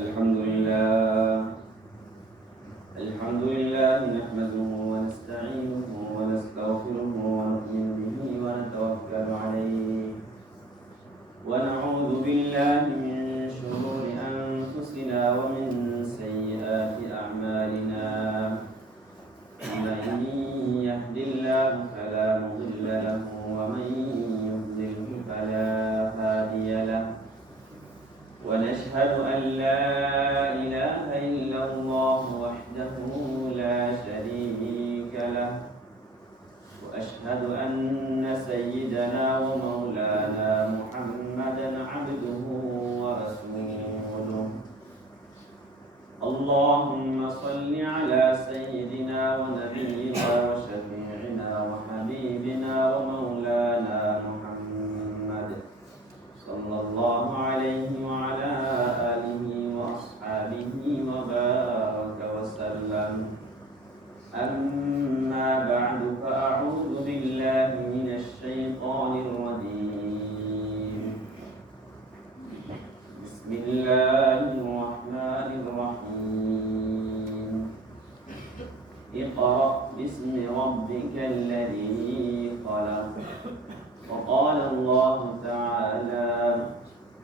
الحمد لله نحمده ونستعينه ونستغفره ونؤمن به ونتوكل عليه ونعوذ بالله من شرور أنفسنا ومن سيئات أعمالنا من يهد الله فلا مضل له ومن يضلل فلا هادي له ونشهد أن لا إله إلا الله وحده لا شريك له وأشهد أن سيدنا ومولانا محمدا عبده ورسوله اللهم صل على سيدنا ونبينا وشفيعنا وحبيبنا ومولانا محمد صلى الله عليه وعلى آله وأصحابه وبارك وسلم أما بعد فأعوذ بالله من الشيطان الرجيم بسم الله الرحمن الرحيم اقرأ باسم ربك الذي خلق وقال الله تعالى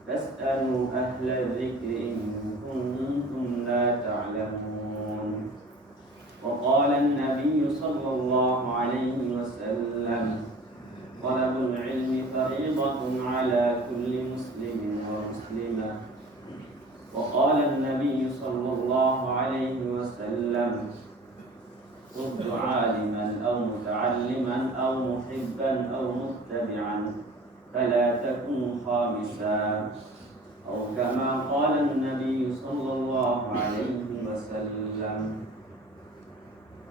فاسألوا أهل الذكر إن كنتم لا تعلمون وقال النبي صلى الله عليه وسلم طلب العلم فريضة على كل مسلم ومسلمة وقال النبي صلى الله عليه وسلم كن عالما أو متعلما أو محبا أو متبعا فلا تكن خامسا أو كما قال النبي صلى الله عليه وسلم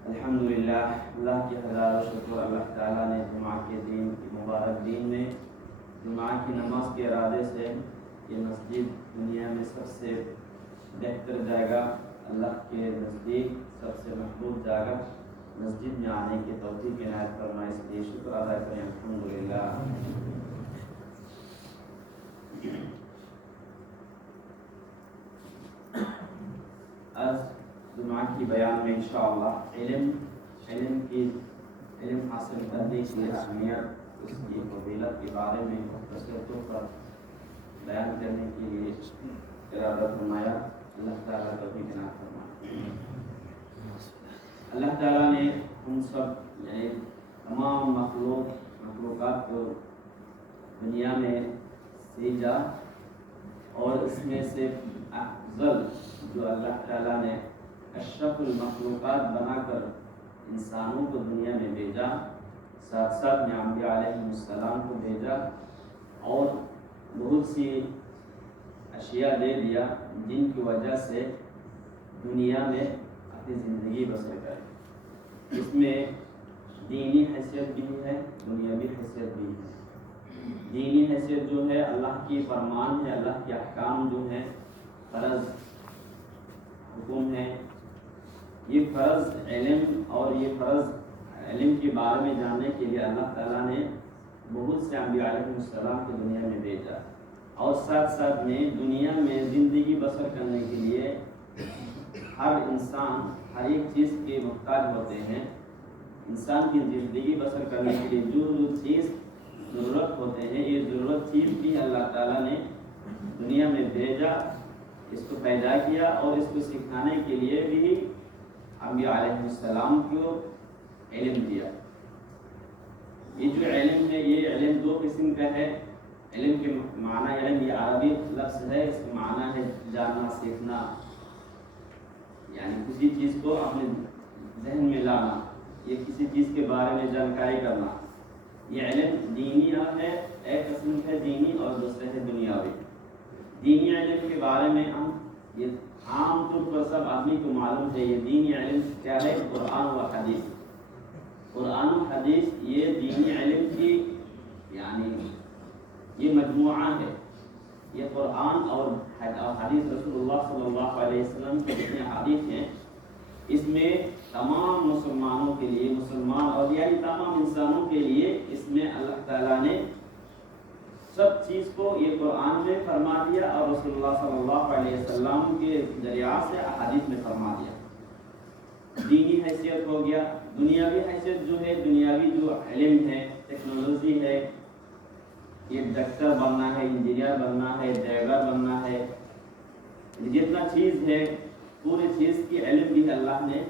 الحمدللہ اللہ کی ہزاروں شکر اللہ تعالیٰ نے جمعہ کے دن کی مبارک دن میں جمعہ کی نماز کے ارادے سے یہ مسجد دنیا میں سب سے بہتر جگہ اللہ کے نزدیک سب سے محبوب جگہ مسجد میں آنے کی توفیق عنایت فرمائے اس لیے شکر ادا کریں الحمدللہ آج جمعہ کی بیان میں انشاءاللہ علم حاصل کرنے کی اہمیت اس کی فضیلت کے بارے میں مختصر طور پر بیان کرنے کے لیے ارادہ فرمایا اللہ تعالیٰ توفیق عنایت فرمائے اللہ تعالیٰ نے ہم سب یعنی تمام مخلوقات کو دنیا میں سیجا اور اس میں سے افضل جو اللہ تعالیٰ نے اشرف المخلوقات بنا کر انسانوں کو دنیا میں بھیجا ساتھ ساتھ میں انبیاء علیہ السلام کو بھیجا اور بہت سی اشیاء دے دیا جن کی وجہ سے دنیا میں اپنی زندگی بسر کرے اس میں دینی حیثیت بھی ہے دنیاوی حیثیت بھی ہے دینی حیثیت جو ہے اللہ کی فرمان ہے اللہ کے احکام جو ہیں فرض حکم ہے یہ فرض علم اور یہ فرض علم کے بارے میں جاننے کے لیے اللہ تعالیٰ نے بہت سے انبیاء علیہ السلام کو دنیا میں بھیجا اور ساتھ ساتھ میں دنیا میں زندگی بسر کرنے کے لیے ہر انسان ہر ایک چیز کے محتاج ہوتے ہیں انسان کی زندگی بسر کرنے کے لیے جو چیز ضرورت ہوتے ہیں یہ ضرورت چیز بھی اللہ تعالیٰ نے دنیا میں بھیجا اس کو پیدا کیا اور اس کو سکھانے کے لیے بھی انبیاء علیہ السلام کو علم دیا یہ جو علم ہے یہ علم دو قسم کا ہے علم کے معنی علم یہ عربی لفظ ہے اس کا معنی ہے جاننا سیکھنا یعنی کسی چیز کو اپنے ذہن میں لانا یہ کسی چیز کے بارے میں جانکاری کرنا یہ علم دینی ہے ایک قسم ہے دینی اور دوسرے ہے دنیاوی دینی علم کے بارے میں ہم یہ عام طور پر سب آدمی کو معلوم ہے یہ دینی علم کیا ہے قرآن و حدیث یہ دینی علم کی یعنی یہ مجموعہ ہے یہ قرآن اور حدیث رسول اللہ صلی اللہ علیہ وسلم کے جتنے حدیث ہیں اس میں تمام مسلمانوں کے لیے مسلمان اور یعنی تمام انسانوں کے لیے اس میں اللہ تعالیٰ نے सब चीज़ को ये कुरान में फरमा दिया और रसूलुल्लाह सल्लल्लाहु अलैहि वसल्लम के जरिया से अहादीस में फरमा दिया। दीनी हैसियत हो गया, दुनियावी हैसियत जो है, दुनियावी जो इल्म है, टेक्नोलॉजी है, ये डॉक्टर बनना है, इंजीनियर बनना है, ड्राइवर बनना है, जितना चीज़ है पूरी चीज़ की इल्म भी अल्लाह ने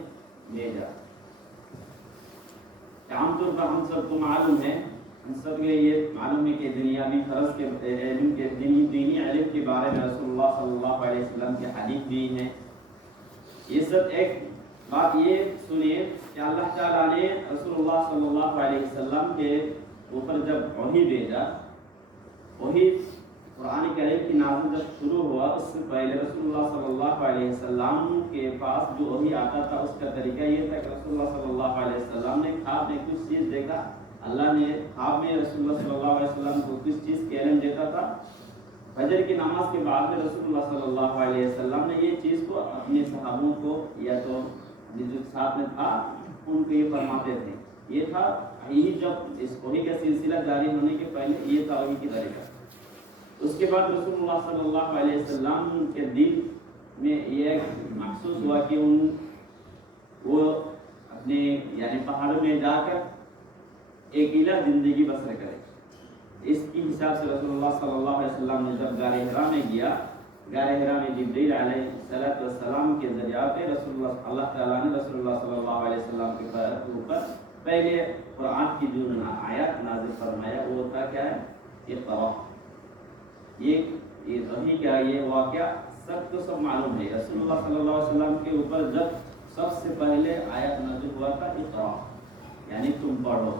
भेजा। आमतौर पर हम सबको मालूम है, हम सब के ये मालूम है कि दुनियावी फर्ज के इल्म के दीनी इल्म के बारे में रसूलुल्लाह सल्लल्लाहु अलैहि वसल्लम के हदीस भी हैं। ये सब एक बात ये सुनिए कि अल्लाह ताला ने रसूलुल्लाह सल्लल्लाहु अलैहि वसल्लम के ऊपर जब वही भेजा, वही कुरान करीम की नाज़िल जब शुरू हुआ, उससे पहले रसूलुल्लाह सल्लल्लाहु अलैहि वसल्लम के पास जो वही आता था उसका तरीका ये था कि रसूलुल्लाह सल्लल्लाहु अलैहि वसल्लम ने ख्वाब में कुछ चीज़ देखा, अल्लाह ने ख्वाब में रसूलुल्लाह सल्लल्लाहु अलैहि वसल्लम को कुछ चीज़ के इल्म देता था। फजर की नमाज के बाद में रसूलुल्लाह सल्लल्लाहु अलैहि वसल्लम ने ये चीज़ को अपने सहाबों को या तो जो साथ में था उनको ये फरमाते थे। ये था यही जब इस वही का सिलसिला जारी होने के पहले ये था वही की तरीका। उसके बाद रसूलुल्लाह सल्लल्लाहु अलैहि वसल्लम के दिल में ये महसूस हुआ कि वो अपने यानी पहाड़ों में जाकर अकेला ज़िंदगी बसर करे। इसके हिसाब से रसूलुल्लाह सल्लल्लाहु अलैहि वसल्लम ने जब गारे हिरा में गया, गारे हिरा में जिब्रील अलैहिस्सलाम के ज़रिए पे रसूलुल्लाह अल्लाह ताला ने रसूलुल्लाह सल्लल्लाहु अलैहि वसल्लम के ऊपर पहले कुरान की जो आयत नाज़िल फरमाया वो था क्या है, इक़रा। ये वही क्या ये वाक़या सबको सब मालूम है। रसूलुल्लाह सल्लल्लाहु अलैहि वसल्लम के ऊपर जब सबसे पहले आयत नाज़िल हुआ था इक़रा, यानी तुम पढ़ो।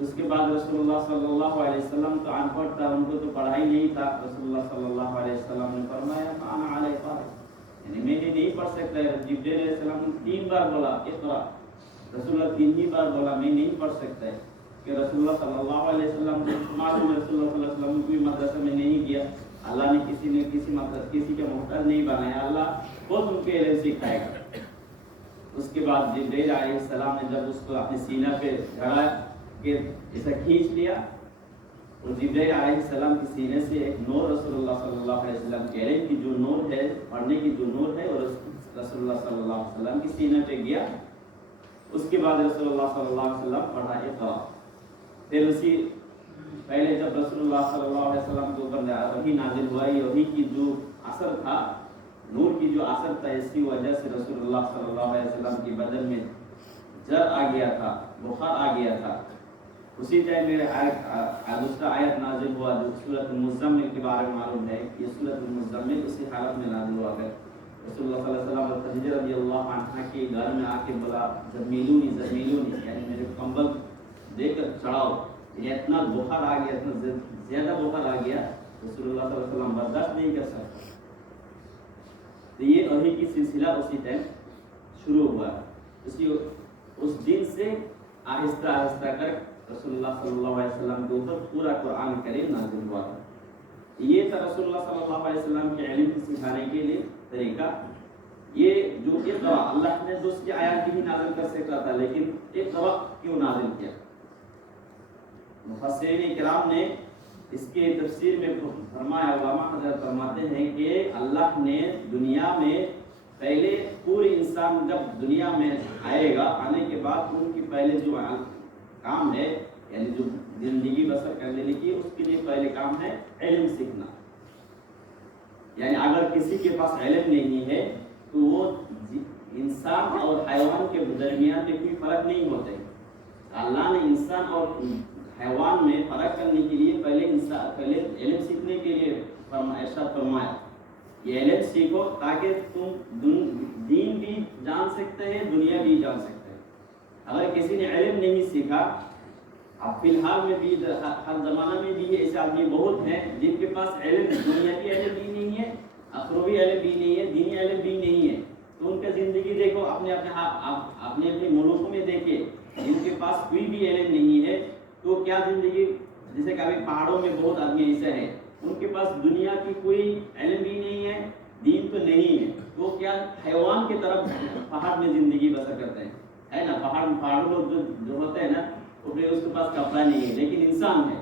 उसके बाद रसूलुल्लाह सल्लल्लाहु अलैहि वसल्लम तो अनपढ़ था, उनको तो पढ़ाई नहीं था। रसूलुल्लाह सल्लल्लाहु अलैहि वसल्लम ने फरमाया अना अलैहि क़ादिर, यानी मैं नहीं पढ़ सकता। जिब्रील अलैहिस्सलाम ने 3 बार बोला इक़रा, रसूलुल्लाह 3 ही बार बोला मैं नहीं पढ़ सकता कि रसूलुल्लाह सल्लल्लाहु अलैहि वसल्लम को मालूम है रसूलुल्लाह सल्लल्लाहु अलैहि वसल्लम कोई मदरसा में नहीं किया, अल्लाह ने किसी का मोहताज नहीं बनाया, अल्लाह खुद उनके इल्म सिखाएगा। उसके बाद जिब्रील अलैहिस्सलाम ने जब उसको अपने सीना पे धरा के ऐसा खींच लिया और जिब्रील अलैहिस्सलाम के सीने से एक नूर रसूलुल्लाह सल्लल्लाहु अलैहि वसल्लम के इल्म की जो नूर है, पढ़ने की जो नूर है और रसूलुल्लाह सल्लल्लाहु अलैहि वसल्लम के सीने पे गया। उसके बाद रसूलुल्लाह सल्लल्लाहु अलैहि वसल्लम पढ़ा इक़रा। फिर उसी पहले जब रसूलुल्लाह सल्लल्लाहु अलैहि वसल्लम के ऊपर वही नाजिल हुआ, वही की जो असर था, नूर की जो असर था, इसकी वजह से रसूलुल्लाह सल्लल्लाहु अलैहि वसल्लम की बदन में जर आ गया था, बुखार आ गया था। उसी टाइम मेरे दूसरा आयत नाजिल हुआ जो सूरत मुज़म्मिल के बारे में मालूम है। ये सूरत मुज़म्मिल उसी हालत में नाजिल हुआ है। रसूलुल्लाह सल्लल्लाहु अलैहि वसल्लम खदीजा रज़ियल्लाहु अन्हा के घर में आके बोला ज़मीलूनी ज़मीलूनी, यानी मेरे कंबल देकर चढ़ाओ। ये इतना बुखार आ गया, इतना ज़्यादा बुखार आ गया, रसूलुल्लाह सल्लल्लाहु अलैहि वसल्लम बर्दाश्त नहीं कर सकते। तो ये वही की सिलसिला उसी टाइम शुरू हुआ। उस दिन से आहिस्ता आहिस्ता कर रसूलुल्लाह सल्लल्लाहु अलैहि वसल्लम के ऊपर पूरा कुरान करीम नाज़िल हुआ था। ये था रसूलुल्लाह सल्लल्लाहु अलैहि वसल्लम के इल्म को सिखाने के लिए तरीका। ये जो इक़रा अल्लाह ने दूसरी आयत भी नाज़िल कर सकता था, लेकिन इक़रा क्यों नाज़िल किया? मुफस्सिरीन किराम ने इसके तफसीर में फरमाया, उलमा हज़रत फरमाते हैं कि अल्लाह ने दुनिया में पहले पूरे इंसान जब दुनिया में आएगा, आने के बाद उनकी पहले जो काम है यानी जो ज़िंदगी बसर करने की, उसके लिए पहले काम है इल्म सीखना। यानी अगर किसी के पास इल्म नहीं है तो वो इंसान और हैवान के दरमियान में कोई फ़र्क नहीं होता है। अल्लाह ने इंसान और हैवान में फ़र्क करने के लिए पहले इल्म सीखने के लिए इरशाद फरमाया, ये इल्म सीखो ताकि तुम दीन भी जान सकते हैं, दुनिया भी जान सकते हैं। अगर किसी ने इल्म नहीं सीखा, अब फिलहाल में भी हर ज़माना में भी ऐसे आदमी बहुत हैं जिनके पास इल्म दुनियावी इल्म भी नहीं है, अखरवी इल्म भी नहीं है, दीनी इल्म भी नहीं है। तो उनका ज़िंदगी देखो, अपने अपने मुल्कों में देखिए, जिनके पास कोई भी इल्म नहीं है तो क्या ज़िंदगी, जैसे कभी पहाड़ों में बहुत आदमी ऐसे हैं उनके पास दुनिया की कोई इल्म भी नहीं है, दीन तो नहीं है, तो क्या हैवान की तरफ पहाड़ में ज़िंदगी बसर करते हैं, है ना। पहाड़ों लोग जो होते हैं ना, वो फिर उसके पास कपड़ा नहीं है लेकिन इंसान है,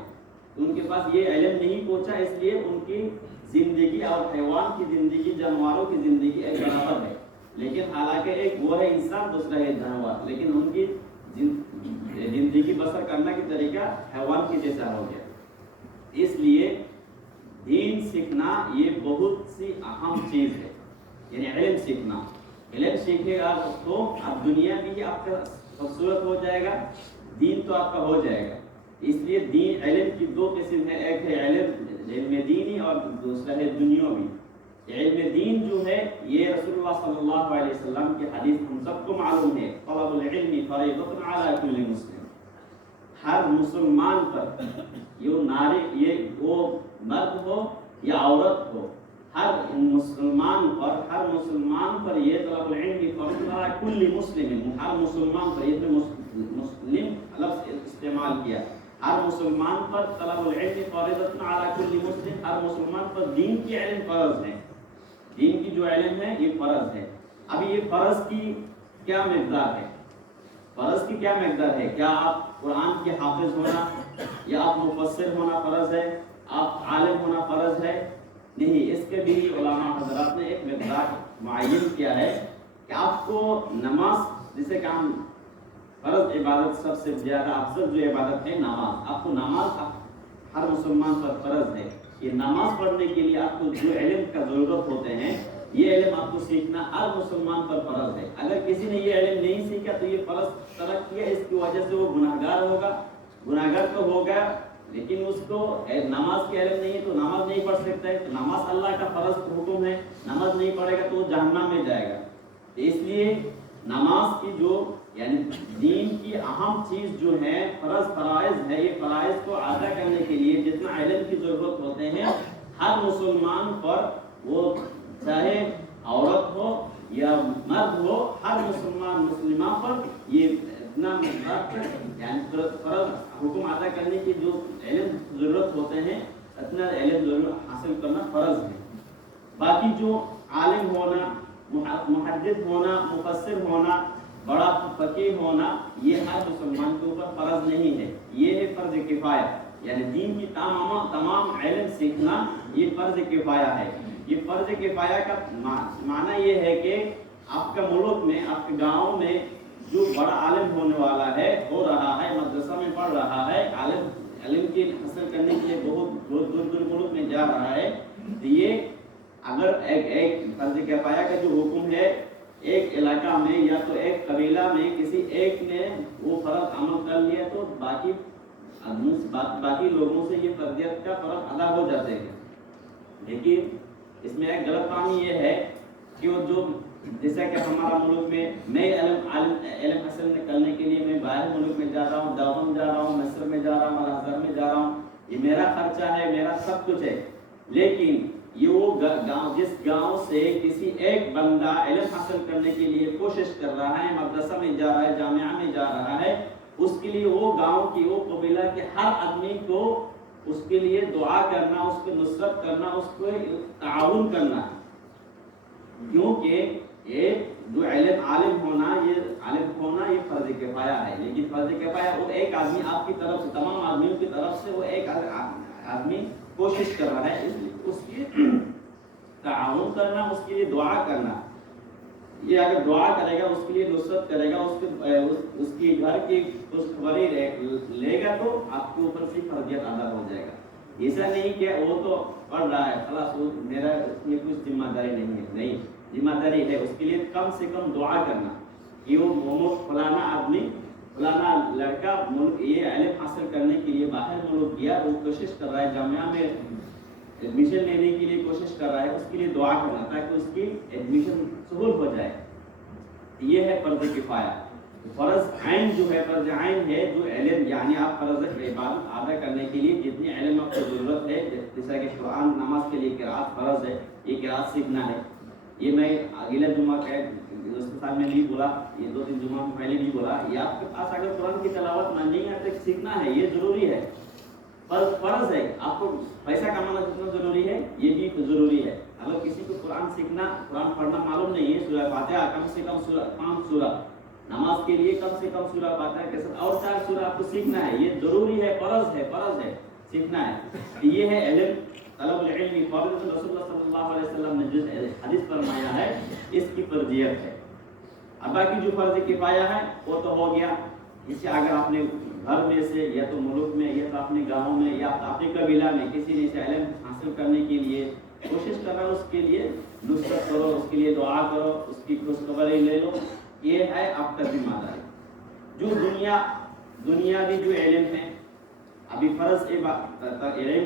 ان کے پاس یہ علم نہیں پہنچا، اس لیے ان کی زندگی اور حیوان کی زندگی، جانوروں کی زندگی ایک برابر ہے، لیکن حالانکہ ایک وہ ہے انسان، دوسرا ہے جانور، لیکن ان کی زندگی بسر کرنے کا طریقہ حیوان کے جیسا ہو گیا۔ اس لیے دین سیکھنا یہ بہت سی اہم چیز ہے، یعنی علم سیکھنا۔ علم سیکھے گا تو اب دنیا بھی آپ کا خوبصورت ہو جائے گا، دین تو آپ کا ہو جائے گا۔ اس لیے دین علم کی دو قسم ہے، ایک ہے علم دینی اور دوسرا ہے دنیاوی۔ علم دین جو ہے یہ رسول اللہ صلی اللہ علیہ وسلم کی حدیث ہم سب کو معلوم ہے، طلب العلم فریضۃ علی کل مسلم، ہر مسلمان پر، یہ وہ مرد ہو یا عورت ہو، ہر مسلمان پر یہ طلب العلم فرض ہے، کل مسلم، ہر مسلمان پر، یہ مسلم لفظ استعمال کیا، ہر مسلمان پر طلب العلم فرض علی کل مسلم، ہر مسلمان پر دین کی علم فرض ہے، دین کی جو علم ہے یہ فرض ہے۔ اب یہ فرض کی کیا مقدار ہے؟ فرض کی کیا مقدار ہے؟ کیا آپ قرآن کے حافظ ہونا یا آپ مفسر ہونا فرض ہے؟ آپ عالم ہونا فرض ہے؟ نہیں، اس کے بھی علماء حضرات نے ایک مقدار معین کیا ہے کہ آپ کو نماز، جسے کہ ہم فرض عبادت سب سے زیادہ افضل جو عبادت ہے نماز، آپ کو نماز ہر مسلمان پر فرض ہے۔ یہ نماز پڑھنے کے لیے آپ کو جو علم کا ضرورت ہوتے ہیں، یہ علم آپ کو سیکھنا ہر مسلمان پر فرض ہے۔ اگر کسی نے یہ علم نہیں سیکھا تو یہ فرض ترک کیا، اس کی وجہ سے وہ گناہگار ہوگا، گناہگار تو ہوگا، لیکن اس کو نماز کے علم نہیں ہے تو نماز نہیں پڑھ سکتا ہے، تو نماز اللہ کا فرض حکم ہے، نماز نہیں پڑھے گا تو وہ جہنم میں جائے گا۔ اس لیے نماز کی جو یعنی دین کی اہم چیز جو ہے فرائض ہے، یہ فرائض کو ادا کرنے کے لیے جتنا علم کی ضرورت ہوتے ہیں، ہر مسلمان پر، وہ چاہے عورت ہو یا مرد ہو، ہر مسلمان پر یہ اتنا یعنی فرض حکم ادا کرنے کی جو علم ضرورت ہوتے ہیں، اتنا علم ضرورت حاصل کرنا فرض ہے۔ باقی جو عالم ہونا، محدث ہونا، مفسر ہونا، بڑا فقیہ ہونا، یہ ہر مسلمان کے اوپر فرض نہیں ہے، یہ ہے فرض کفایہ، یعنی دین کی تمام علم سیکھنا یہ فرض کفایہ ہے۔ یہ فرض کفایہ کا معنی یہ ہے کہ آپ کا ملک میں، آپ کے گاؤں میں جو بڑا عالم ہونے والا ہے، ہو رہا ہے، مدرسہ میں پڑھ رہا ہے، علم کی حاصل کرنے کے لیے بہت دور ملک میں جا رہا ہے، تو یہ اگر ایک فرض کفایہ کا جو حکم ہے، ایک علاقہ میں یا تو ایک قبیلہ میں کسی ایک نے وہ فرض عمل کر لیا تو باقی لوگوں سے یہ فرضیت کا فرض ادا ہو جاتے ہیں۔ لیکن اس میں ایک غلط فہمی یہ ہے کہ وہ جو جیسا کہ ہمارا ملک میں علم حاصل کرنے کے لیے میں باہر ملک میں جا رہا ہوں، دیوبند جا رہا ہوں، مصر میں جا رہا ہوں، الازہر میں جا رہا ہوں، یہ میرا خرچہ ہے، میرا سب کچھ ہے، لیکن یہ وہ گاؤں، جس گاؤں سے کسی ایک بندہ علم حاصل کرنے کے لیے کوشش کر رہا ہے، مدرسہ میں جا رہا ہے، جامعہ میں جا رہا ہے، اس کے لیے وہ گاؤں کی، وہ قبیلہ کے ہر آدمی کو اس کے لیے دعا کرنا، اس کو نصرت کرنا، اس کو تعاون کرنا، کیونکہ جو عالم ہونا یہ فرض کفایہ ہے۔ لیکن فرض کفایہ وہ ایک آدمی آپ کی طرف سے، تمام آدمیوں کی طرف سے وہ ایک آدمی کوشش کر رہا ہے، اس لیے اس کی تعاون کرنا، اس کے لیے دعا کرنا، یہ اگر دعا کرے گا، اس کے لیے نصرت کرے گا، اس کی گھر کی خوشخبری لے گا تو آپ کے اوپر سے فرضیت ادا ہو جائے گا۔ ایسا نہیں کہ وہ تو پڑھ رہا ہے، خلاص میرا اس میں کچھ ذمہ داری نہیں ہے، نہیں، ذمہ داری ہے اس کے لیے کم سے کم دعا کرنا کہ وہ فلانا آدمی، فلانا لڑکا ملک یہ علم حاصل کرنے کے لیے باہر ملک گیا، وہ کوشش کر رہا ہے، جامعہ میں ایڈمیشن لینے کے لیے کوشش کر رہا ہے، اس کے لیے دعا کرنا تاکہ اس کی ایڈمیشن سہول ہو جائے۔ یہ ہے فرض کفایہ۔ فرض عین جو ہے، فرض عین ہے جو علم، یعنی آپ فرض عبادت ادا کرنے کے لیے جتنی علم آپ کو ضرورت ہے، جیسا کہ قرآن، نماز کے لیے قرات فرض ہے، یہ قرات سیکھنا ہے۔ یہ میں اگلے جمعہ دوستان میں بھی بولا، یہ 2-3 جمعہ پہلے بھی بولا، یہ آپ کے پاس اگر قرآن کی تلاوت نہیں ہے تو سیکھنا ہے، یہ ضروری ہے، فرض ہے۔ آپ کو پیسہ کمانا جتنا ضروری ہے یہ بھی ضروری ہے۔ اگر کسی کو قرآن سیکھنا، قرآن پڑھنا معلوم نہیں ہے، سورہ فاتحہ کم سے کم 5 سورہ، نماز کے لیے کم سے کم سورہ فاتحہ کے ساتھ اور 4 سورہ آپ کو سیکھنا ہے، یہ ضروری ہے، فرض ہے۔ सीखना है। ये है इल्म, तलब इल्म। फज़ीलत रसूलुल्लाह सल्लल्लाहु अलैहि वसल्लम ने जो हदीस फरमाया है इसकी फर्जियत है। अब बाकी जो फर्ज किफाया है वो तो हो गया। इससे अगर आपने घर में से या तो मुल्क में या तो अपने गाँव में या अपने कबीला में किसी ने से इल्म हासिल करने के लिए कोशिश कर रहा है, उसके लिए नुसरत करो, उसके लिए दुआ करो, उसकी खुशखबरी ले लो, ये है आपका जिम्मेदारी। जो दुनियावी जो इल्म है, अभी फर्ज इल्म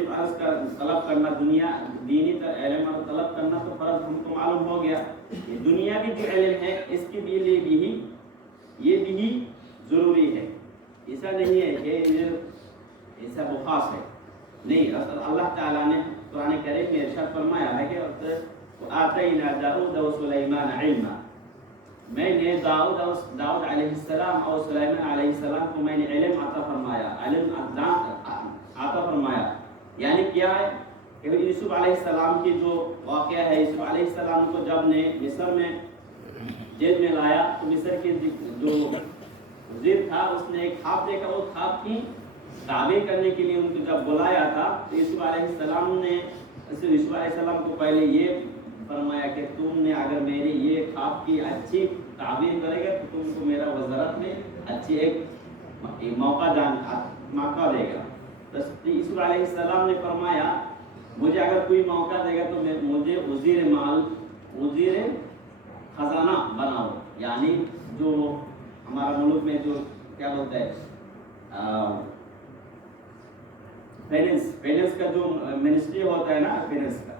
फर्ज का तलब करना, दुनिया दीनी इल्म और तलब करना तो फर्ज हमको मालूम हो गया। दुनियावी जो इल्म है इसके लिए भी ये भी जरूरी है। ऐसा नहीं है कि ऐसा बुखास है, नहीं। अल्लाह ताला ने कुरान करीम में इरशाद फरमाया है कि आतैना दाऊद व सुलैमान इल्मा, मैंने दाऊद अलैहिस्सलाम और सुलैमान अलैहिस्सलाम को मैंने इल्म अता फरमाया, इल्म अता फरमाया। यानी क्या है कि यूसुफ अलैहिस्सलाम की जो वाक़या है, यूसुफ अलैहिस्सलाम को जब ने मिस्र में जेल में लाया तो मिस्र के जो वज़ीर था उसने एक ख्वाब देखा। वो ख्वाब की ताबीर करने के लिए उनको जब बुलाया था तो यूसुफ अलैहिस्सलाम ने यूसुफ अलैहिस्सलाम को पहले ये फरमाया कि तुमने अगर मेरी ये ख्वाब की अच्छी ताबीर करेगा तो तुमको मेरा वज़ारत में अच्छी एक मौका देगा। तो यूसुफ अलैहिस्सलाम ने फरमाया मुझे अगर कोई मौका देगा तो मुझे वज़ीर खजाना बनाओ। यानी जो हमारा मुल्क में जो क्या बोलते हैं फाइनेंस का जो मिनिस्ट्री होता है ना, फाइनेंस का,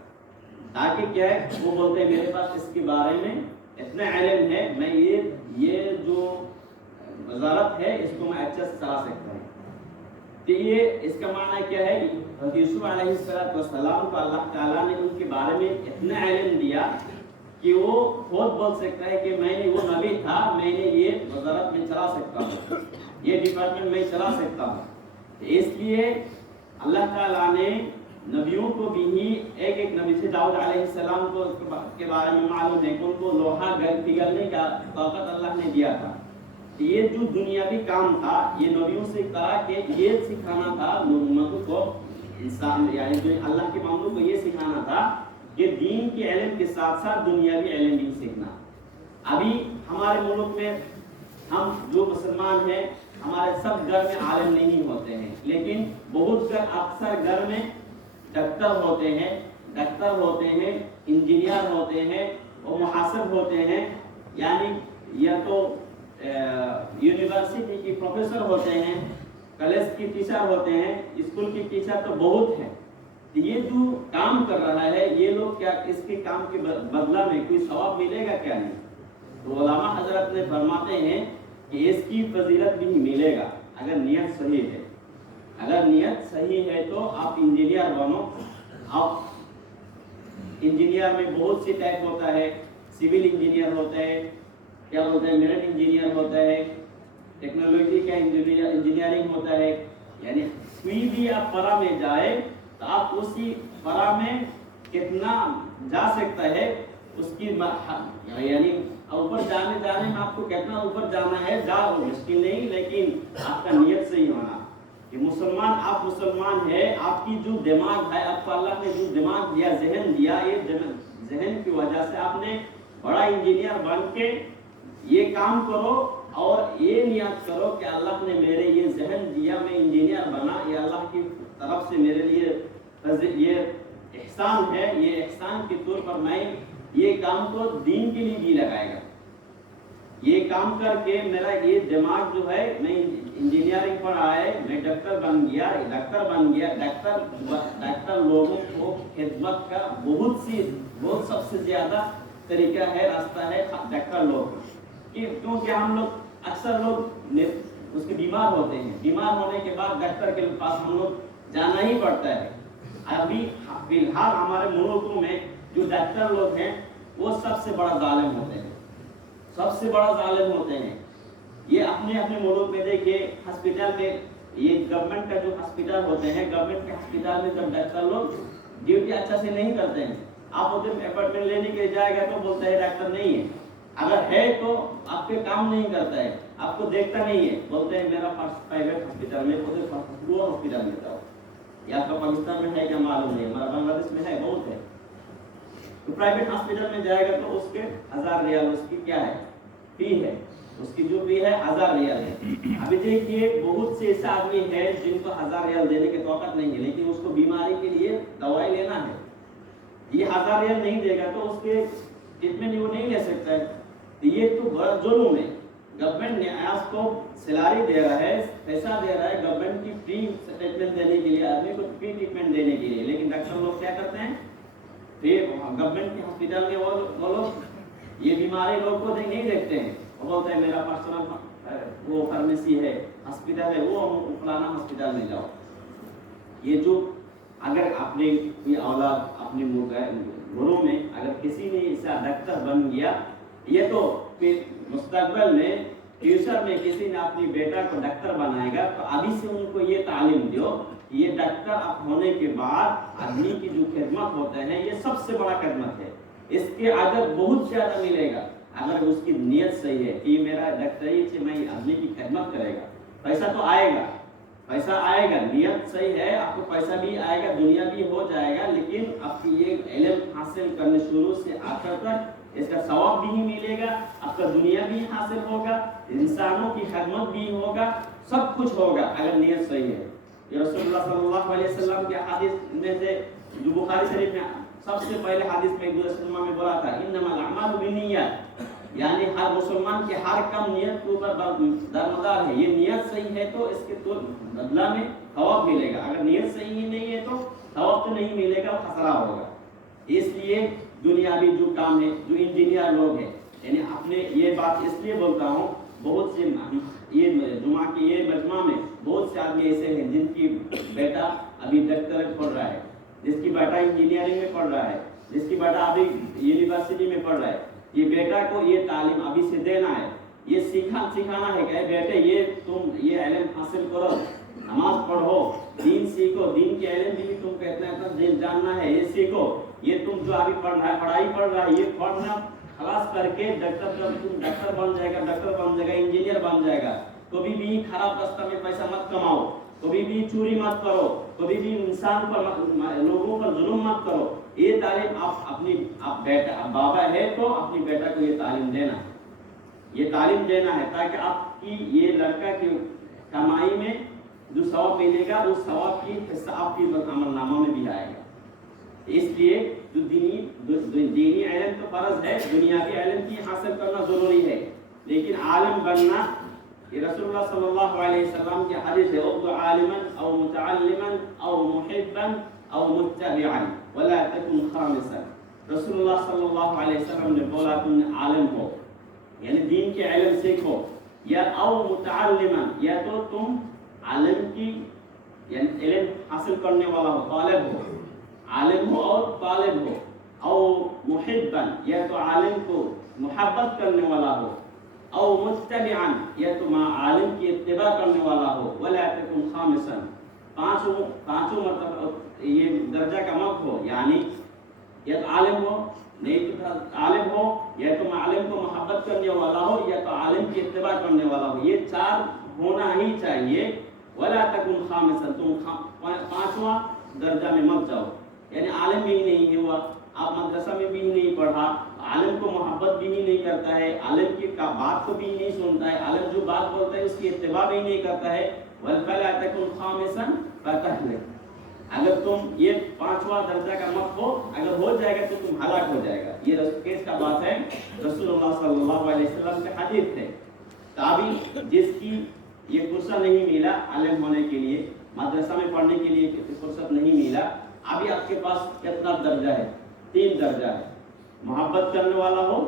ताकि क्या है वो बोलते हैं मेरे पास इसके बारे में इतना इल्म है, मैं ये जो वजारत है इसको मैं अच्छे से चला सकता हूँ। तो ये इसका माना क्या है, यूसुफ अलैहिस्सलाम को अल्लाह ताला ने उनके बारे में इतना इल्म दिया कि वो खुद बोल सकता है कि मैंने वो नबी था, मैंने ये वजारत में चला सकता हूँ, ये डिपार्टमेंट में चला सकता हूँ। इसलिए अल्लाह ताला ने नबियों को भी एक नबी से दाऊद अलैहिस्सलाम को के बारे में मालूम है कि उनको लोहा पिघलने का ताकत अल्लाह ने दिया था। ये जो दुनियावी काम था ये नबियों से करा के ये सिखाना था लोगों को, इंसान यानी जो अल्लाह के मामलों को ये सिखाना था कि दीन के इल्म के साथ साथ दुनियावी इल्म भी सीखना। अभी हमारे मुल्क में हम जो मुसलमान हैं हमारे सब घर में आलिम नहीं होते हैं, लेकिन बहुत अक्सर घर में डॉक्टर होते हैं, इंजीनियर होते हैं और मुहासिब होते हैं, यानी या तो यूनिवर्सिटी के प्रोफेसर होते हैं, कॉलेज की टीचर होते हैं, स्कूल की टीचर तो बहुत है। ये जो काम कर रहा है ये लोग क्या इसके काम के बदला में कोई सवाब मिलेगा क्या? नहीं। तो उलमा हजरत ने फरमाते हैं कि इसकी फजीलत भी मिलेगा अगर नियत सही है। अगर नियत सही है तो आप इंजीनियर बनो। आप इंजीनियर में बहुत सी टाइप होता है, सिविल इंजीनियर होता है, क्या बोलते हैं मेरिट इंजीनियर होता है, टेक्नोलॉजी का इंजीनियरिंग होता है। यानी कोई भी आप परा में जाए तो आप उसी परा में कितना जा सकता है उसकी यानी ऊपर जाने में आपको कितना ऊपर जाना है जाओ, मुश्किल नहीं, लेकिन आपका नियत सही होना कि मुसलमान आप मुसलमान है। आपकी जो दिमाग है, आपको अल्लाह ने जो दिमाग दिया, जहन दिया, ये जहन की वजह से आपने बड़ा इंजीनियर बन के ये काम करो और ये नियत करो कि अल्लाह ने मेरे ये जहन दिया, मैं इंजीनियर बना, ये अल्लाह की तरफ से मेरे लिए ये एहसान है। ये एहसान के तौर पर मैं ये काम को दीन के लिए भी लगाएगा। ये काम करके मेरा ये दिमाग जो है, मैं इंजीनियरिंग पर आए, मैं डॉक्टर बन गया। डॉक्टर लोगों को खिदमत का बहुत सबसे ज्यादा तरीका है, रास्ता है डॉक्टर लोग कि क्योंकि हम लोग अक्सर लोग उसके बीमार होते हैं, बीमार होने के बाद डॉक्टर के पास हम लोग जाना ही पड़ता है। अभी फिलहाल हमारे मुल्कों में जो डॉक्टर लोग हैं वो सबसे बड़ा जालिम होते हैं, सबसे बड़ा जालिम होते हैं। ये अपने अपने मुल्क में देखिए, हॉस्पिटल में ये गवर्नमेंट का जो हॉस्पिटल होते हैं, गवर्नमेंट के हॉस्पिटल में जब डॉक्टर लोग ड्यूटी अच्छा से नहीं करते हैं, आप उधर अपॉइंटमेंट लेने के लिए जाएगा तो बोलता है डॉक्टर नहीं है, अगर है तो आपके काम नहीं करता है, आपको देखता नहीं है, बोलते हैं मेरा प्राइवेट हॉस्पिटल में, उधर हॉस्पिटल में जाओ। یہ آپ کا پاکستان میں ہے کیا معلوم نہیں، ہمارا بنگلہ دیش میں ہے، بہت ہے. تو پرائیویٹ ہاسپٹل میں جائے گا تو اس کے 1000 ریال اس کی کیا ہے، فی ہے. اس کی جو فی ہے 1000 ریال ہے. ابھی دیکھیے بہت سے ایسے آدمی ہیں جن کو 1000 ریال دینے کی طاقت نہیں ہے، لیکن اس کو بیماری کے لیے دوائی لینا ہے. یہ 1000 ریال نہیں دے گا تو اس کے ٹریٹمنٹ وہ نہیں لے سکتا ہے. یہ تو بڑا ظلم ہے. گورنمنٹ نے آپ کو سیلری دے رہا ہے، پیسہ دے رہا ہے گورنمنٹ کی فری ٹریٹمنٹ دینے کے لیے، آدمی کو فری ٹریٹمنٹ دینے کے لیے، لیکن ڈاکٹر لوگ کیا کرتے ہیں، گورنمنٹ کے ہاسپٹل میں وہ لوگ یہ بیماری لوگ کو نہیں دیکھتے ہیں. وہ بولتے ہیں میرا پرسنل وہ فارمیسی ہے، ہاسپٹل ہے، وہ فلانا ہاسپٹل میں جاؤ. یہ جو اگر اپنے کوئی اولاد اپنے گھروں میں اگر کسی نے ایسا ڈاکٹر بن گیا، یہ تو پھر مستقبل میں فیوچر میں کسی نے اپنی بیٹا کو ڈاکٹر بنائے گا تو ابھی سے ان کو یہ تعلیم دو. یہ ڈاکٹر اب ہونے کے بعد آدمی کی جو خدمت ہوتے ہیں یہ سب سے بڑا خدمت ہے. اس کے اجر بہت زیادہ ملے گا اگر اس کی نیت صحیح ہے کہ میرا ڈاکٹری سے میں آدمی کی خدمت کرے گا. پیسہ تو آئے گا، پیسہ آئے گا، نیت صحیح ہے آپ کو پیسہ بھی آئے گا، دنیا بھی ہو جائے گا. لیکن آپ کی یہ علم حاصل کرنے شروع سے آخر تک اس کا ثواب بھی ہی ملے گا، آپ کا دنیا بھی حاصل ہوگا، انسانوں کی خدمت بھی ہوگا، سب کچھ ہوگا اگر نیت صحیح ہے. یہ رسول اللہ صلی اللہ علیہ وسلم کے حدیث میں سے جو بخاری شریف میں سب سے پہلے حدیث میں ایک دوسرے میں بولا تھا انما الاعمال بالنیات، یعنی ہر مسلمان کے ہر کام نیت کے اوپر دارمدار ہے. یہ نیت صحیح ہے تو اس کے تو بدلہ میں ثواب ملے گا، اگر نیت صحیح ہی نہیں ہے تو ثواب تو نہیں ملے گا، خسارہ ہوگا. اس لیے دنیاوی جو کام ہے، جو انجینئر لوگ ہیں، یعنی اپنے یہ بات اس لیے بولتا ہوں، بہت سے یہ جمعہ کے یہ مجمع میں بہت سے آدمی ایسے ہیں جن کی بیٹا ابھی ڈاکٹر پڑھ رہا ہے، جس کی بیٹا انجینئرنگ میں پڑھ رہا ہے، جس کی بیٹا ابھی یونیورسٹی میں پڑھ رہا ہے. یہ بیٹا کو یہ تعلیم ابھی سے دینا ہے، یہ سکھانا ہے کہ بیٹے یہ تم یہ علم حاصل کرو، نماز پڑھو، دین سیکھو، دین کے علم بھی تم کہتے ہیں تو دین جاننا ہے، یہ سیکھو. یہ تم جو ابھی پڑھ رہا ہے پڑھائی پڑھ رہا ہے، یہ پڑھنا خلاص کر کے ڈاکٹر بن جائے گا، انجینئر بن جائے گا. کبھی بھی خراب راستہ میں پیسہ مت کماؤ، کبھی بھی چوری مت کرو، کبھی بھی انسان پر لوگوں پر ظلم مت کرو. یہ تعلیم آپ بیٹا بابا ہے تو اپنی بیٹا کو یہ تعلیم دینا ہے، یہ تعلیم دینا ہے تاکہ آپ کی یہ لڑکا کی کمائی میں جو ثواب ملے گا اس ثواب کی حصہ آپ کی عمل نامہ میں بھی آئے گا. اس لیے جو دینی علم تو فرض ہے، دنیاوی علم کی حاصل کرنا ضروری ہے، لیکن عالم بننا یہ رسول اللہ صلی اللہ علیہ وسلم کی حدیث ہے اُبْدُ عَالِمًا أو متعلما أو محبا أو متبعا ولا تكن خامسا. رسول اللہ صلی اللہ علیہ وسلم نے بولا تم عالم ہو یعنی دین کے علم سیکھو، یا او متعلما یا تو تم عالم کی یعنی علم حاصل کرنے والا ہو، طالب ہو، عالم ہو اور طالب ہو. او محبا یا تو عالم کو محبت کرنے والا ہو، او متبعا یا تو عالم کی اتباع کرنے والا ہو. ولا تکن خامسا پانچوں مرتبہ یہ درجہ کا مت ہو، یعنی یا تو عالم ہو، نہیں تو عالم ہو، یا تو عالم کو محبت کرنے والا ہو، یا تو عالم کی اتباع کرنے والا ہو. یہ چار ہونا ہی چاہیے. ولا تکن خامسا تم پانچواں درجہ میں مت جاؤ، یعنی عالم بھی نہیں ہوا، آپ مدرسہ میں بھی نہیں پڑھا، عالم کو محبت بھی نہیں کرتا ہے، عالم کی بات کو بھی نہیں سنتا ہے، عالم جو بات بولتا ہے اس کی اتباع بھی نہیں کرتا ہے. وَلَا تَكُنْ خَامِسًا فَتَهْلِكَ اگر تم یہ پانچواں درجہ کا مت ہو، اگر ہو جائے گا تو تم ہلاک ہو جائے گا. یہ کس کا بات ہے؟ رسول اللہ صلی اللہ علیہ وسلم کے حدیث ہے. تابعی جس کی یہ فرصت نہیں ملا عالم ہونے کے لیے، مدرسہ میں پڑھنے کے لیے فرصت نہیں ملا، ابھی آپ کے پاس کتنا درجہ ہے؟ 3 درجہ ہے. محبت کرنے والا ہو،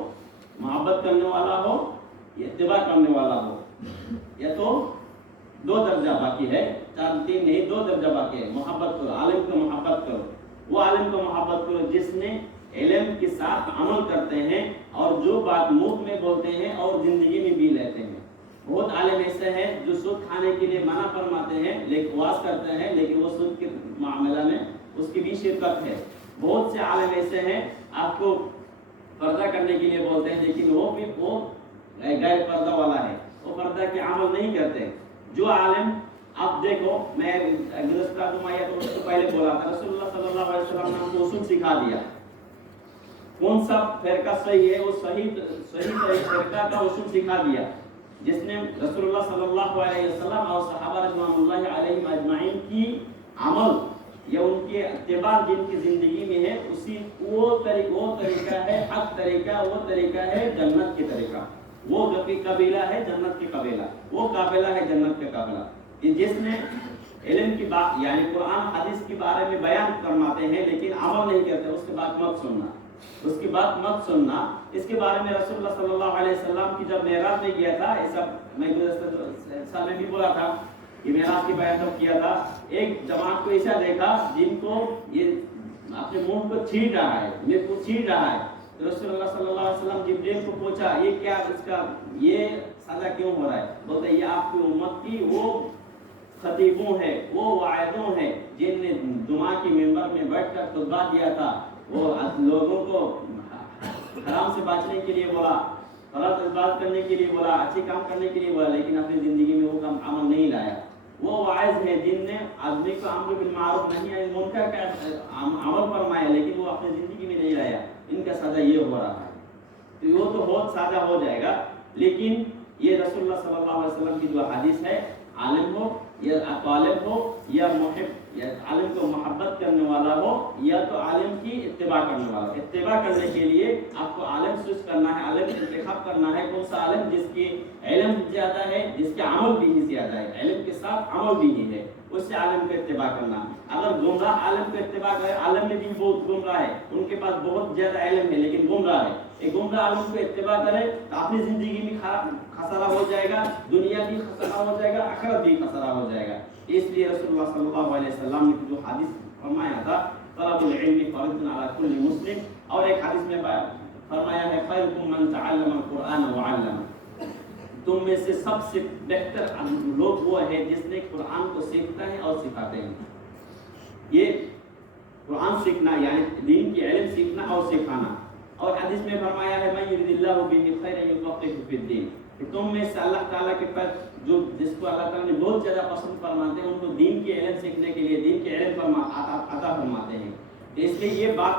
اتباع کرنے والا ہو، یا تو 2 درجہ باقی ہے، 3 نہیں 2 درجہ باقی ہے. محبت کرو، عالم کو محبت کرو. وہ عالم کو محبت کرو جس نے علم کے ساتھ عمل کرتے ہیں اور جو بات منہ میں بولتے ہیں اور زندگی میں بھی لیتے ہیں. بہت عالم ایسے ہیں جو سود کھانے کے لیے منع فرماتے ہیں، لیکن واز کرتے ہیں، لیکن وہ سود کے معاملہ میں اس کی بھی شرکت ہے. بہت سے عالم ایسے ہیں آپ کو پردہ کرنے کے لیے بولتے ہیں، لیکن وہ غیر پردہ والا ہے، وہ پردہ کے عمل نہیں کرتے. جو عالم अब देखो, मैं गुज़श्ता जुमा तो उसको पहले बोला था, रसूलुल्लाह सल्लल्लाहु अलैहि वसल्लम ने हमको उसूल सिखा दिया, कौन सा फिरका सही है, वो सही फिरका का उसूल सिखा दिया, जिसने रसूलुल्लाह सल्लल्लाहु अलैहि वसल्लम और सहाबा रज़ियल्लाहु अलैहिम अजमाइन की अमल या उनके इत्तिबा जिनकी जिंदगी में है, उसी वो तरीका है हक तरीका, वो तरीका है जन्नत के तरीका, वो कबीला है जन्नत के कबीला, वो काफिला है जन्नत के काफिला। जिसने इल्म की बात यानी कुरान हदीस के बारे में बयान फरमाते हैं लेकिन अमल नहीं करते, उसके बाद मत सुनना, उसकी बात मत सुनना। इसके बारे में रसूलुल्लाह सल्लल्लाहु अलैहि वसल्लम की जब मेराज में गया था, ये सब मैं गुज़श्ता साल में भी बोला था, ये मेराज की बयान तब किया था, एक जमात को ऐसा देखा जिनको ये अपने मुंह को छीट रहा है, मेरे को छीट रहा है, तो रसूलुल्लाह सल्लल्लाहु अलैहि वसल्लम जिब्रील को पूछा, ये क्या, इसका ये सजा क्यों हो रहा है? बोलते ये आपकी उम्मत की वो खतीबों है, वो वाइदों है जिनने जुमा के मिंबर में बैठकर खुतबा दिया था, वो लोगों को हराम से बचने के लिए बोला, गलत बात करने के लिए बोला, अच्छे काम करने के लिए बोला, लेकिन अपनी जिंदगी में वो काम अमल नहीं लाया। वो वाइज है जिनने आदमी को अम्र बिल मारूफ नही मुनकर का अमल फरमाया लेकिन वो अपनी जिंदगी में नहीं लाया, इनका सजा ये हो रहा है। तो वो तो बहुत साजा हो जाएगा, लेकिन ये रसूलुल्लाह सल्लल्लाहु अलैहि वसल्लम की जो हदीस है, आलिम हो या तालिब हो या मुहिब, या आलिम को मोहब्बत करने वाला हो या तो आलिम की इत्तिबा करने वाला। इत्तिबा करने के लिए आपको आलिम चूज करना है, आलिम इंतखाब करना है, कौन सा आलिम जिसकी इल्म ज्यादा है, जिसके अमल भी ज्यादा है, इल्म के साथ अमल भी है, उससे आलिम का इत्तिबा करना। अगर गुमराह आलिम का इत्तिबा करे, आलिम में भी बहुत गुमराह है, उनके पास बहुत ज्यादा इल्म है लेकिन गुमराह है, एक गुमराह आलिम को इत्तिबा करे तो अपनी जिंदगी में खसारा हो जाएगा, दुनिया भी खसारा हो जाएगा, आखिरत भी खसारा हो जाएगा। इसलिए रसूलुल्लाह सल्लल्लाहु अलैहि वसल्लम ने जो हदीस फरमाया था, तलबुल इल्मी फर्ज़ुन अला कुल्ली मुस्लिम, और एक हदीस में फरमाया है, खैरुकुम मन तअल्लमा कुरान व अल्लमा, तुम में से सबसे बेहतर लोग वो है जिसने कुरान को सीखता है और सिखाते हैं। ये कुरान सीखना यानी दीन की इल्म सीखना और सिखाना। और हदीस में फरमाया है, मैं युरिदिल्लाहु बिही खैरन युफ़क़िहु फिद्दीन, कि तुम में से अल्लाह ताला के पास जो जिसको अल्लाह ताला ने बहुत ज़्यादा पसंद फरमाते हैं, उनको दीन की इल्म सीखने के लिए दीन के इल्म अता फरमाते हैं। इसलिए ये बात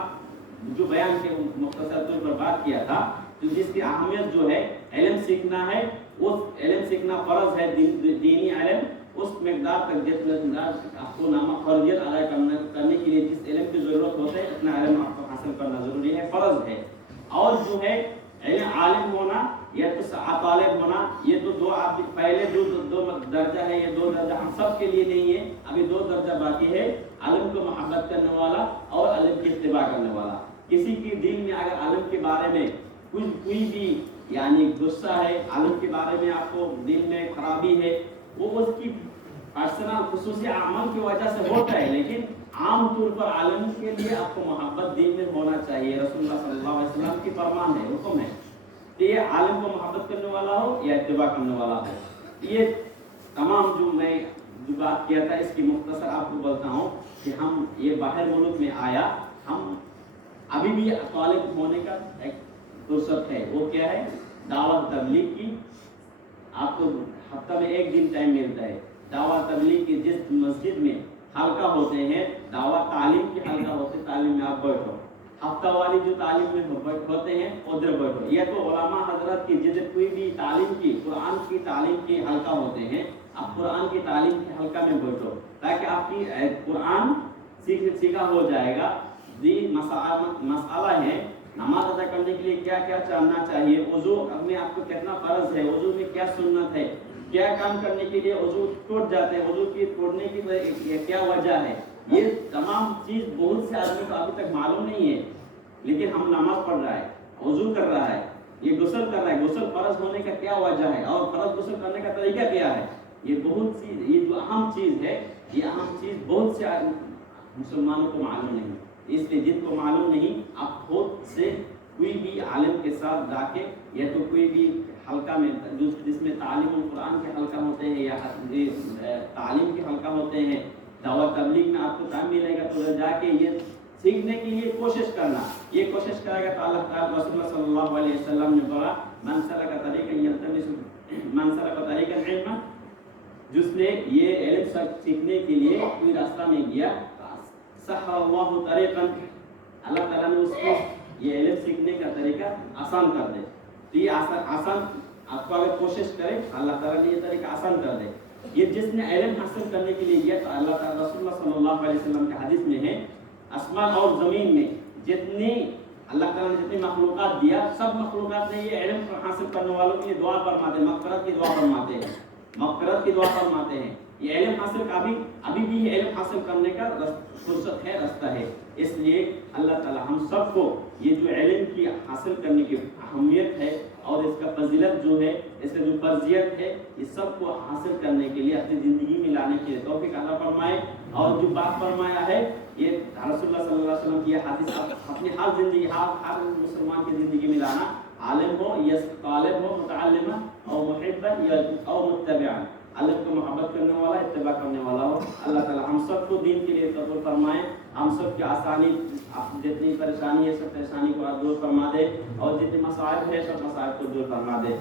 जो बयान के मुख्तसर तौर पर बात किया था, तो जिसकी अहमियत जो है इल्म सीखना है, उस इल्म सीखना फ़र्ज़ है, दीनी इल्म उस मकदार तक जितना आपको नामा फर्जियत अदा करने के लिए जिस इल्म की ज़रूरत होता है उतना इल्म आपको हासिल करना ज़रूरी है, फ़र्ज़ है। और जो है आलिम होना या तो तालिब होना, ये तो दो आप पहले दो दर्जा है, ये दो दर्जा हम सब के लिए नहीं है, अभी दो दर्जा बाकी है, आलिम को मोहब्बत करने वाला और आलिम की इत्तिबा करने वाला। किसी की दिल में अगर आलिम के बारे में कोई भी यानी गुस्सा है, आलिम के बारे में आपको दिल में खराबी है, वो उसकी पर्सनल खुसूसी अमल की वजह से होता है, लेकिन आम तौर पर आलिम के लिए आपको मोहब्बत दिल में होना चाहिए। रसूलुल्लाह सल्लल्लाहु अलैहि वसल्लम की फरमान है, हुक्म है, तो ये आलिम को मोहब्बत करने वाला हो या इत्तिबा करने वाला हो। ये तमाम जो मैं जो बात किया था इसकी मुख्तसर आपको बोलता हूँ कि हम ये बाहर मुल्क में आया, हम अभी भी तालिब होने का एक फुर्सत है, वो क्या है, दावत तबलीग की। आपको हफ्ता में एक दिन टाइम मिलता है, दावत तबलीग की जिस मस्जिद में हल्का होते हैं, दावत तालीम की हल्का होते, तालीम में आप बैठो, हफ्ता वाली जो तालीम में होते हैं उधर बैठो। ये तो उलमा हजरत की जिधर कोई भी तालीम की कुरान की तालीम की हल्का होते हैं, आप कुरान की तालीम के हल्का में बैठो ताकि आपकी कुरान सीखा हो जाएगा। दीन मसाला है, नमाज अदा करने के लिए क्या क्या जानना चाहिए, वजू अपने आपको कितना फर्ज है, वजू में क्या सुन्नत है, क्या काम करने के लिए वजू टूट जाते हैं, वजू की टूटने की क्या वजह है, ये तमाम चीज़ बहुत से आदमी को अभी तक मालूम नहीं है। लेकिन हम नमाज पढ़ रहा है, वजू कर रहा है, ये गुस्ल कर रहा है, गुस्ल फर्ज होने का क्या वजह है और फर्ज गुस्ल करने का तरीका क्या है, ये बहुत सी ये जो अहम चीज़ है, ये अहम चीज़ बहुत से मुसलमानों को मालूम नहीं। इसलिए जिनको मालूम नहीं, आप खुद से कोई भी आलिम के साथ जाके या तो कोई भी हल्का में जिसमें तालीम कुरान के हल्का होते हैं या तालीम के हल्का होते हैं, दावत तबलीग में आपको टाइम मिलेगा तो जाके ये सीखने के लिए कोशिश करना। ये कोशिश करेगा तो अल्लाह ताला रसूलुल्लाह सल्लल्लाहु अलैहि वसल्लम ने बोला, मन सलका तरीक़न यल्तमिसु मन सलका तरीक़न इल्मा جس نے یہ علم سیکھنے کے لیے کوئی راستہ میں گیا سحر اللہ طریقا اللہ تعالیٰ نے اس کو یہ علم سیکھنے کا طریقہ آسان کر دے. تو یہ آسان آپ کو اگر کوشش کرے اللہ تعالیٰ نے یہ طریقہ آسان کر دے. یہ جس نے علم حاصل کرنے کے لیے گیا تو اللہ تعالیٰ رسول اللہ صلی اللہ علیہ وسلم کے حدیث میں ہے آسمان اور زمین میں جتنی اللہ تعالیٰ نے جتنی مخلوقات دیا سب مخلوقات نے یہ علم حاصل کرنے والوں کی دعا فرماتے ہیں, مغفرت کی دعا فرماتے ہیں, مغفرت کی دعا فرماتے ہیں. یہ علم حاصل کا ابھی بھی یہ علم حاصل کرنے کا فرصت ہے, راستہ ہے. اس لیے اللہ تعالیٰ ہم سب کو یہ جو علم کی حاصل کرنے کی اہمیت ہے اور اس کا فضیلت جو ہے, اس کا جو فرضیت ہے, یہ سب کو حاصل کرنے کے لیے اپنی زندگی میں لانے کے لیے توفیق عطا فرمائے. اور جو بات فرمایا ہے یہ رسول اللہ صلی اللہ علیہ وسلم کی یہ حدیث اپنی ہر زندگی ہر مسلمان کی زندگی میں لانا, عالم ہو یا طالب ہو, متعلمہ اور محبا یا اور متبعا, علم کو محبت کرنے والا, اتباع کرنے والا ہو. اللہ تعالیٰ ہم سب کو دین کے لیے قبول فرمائے, ہم سب کی آسانی جتنی پریشانی ہے سب پریشانی کو دور فرما دے, اور جتنے مصائب ہے سب مصائب کو دور فرما دے.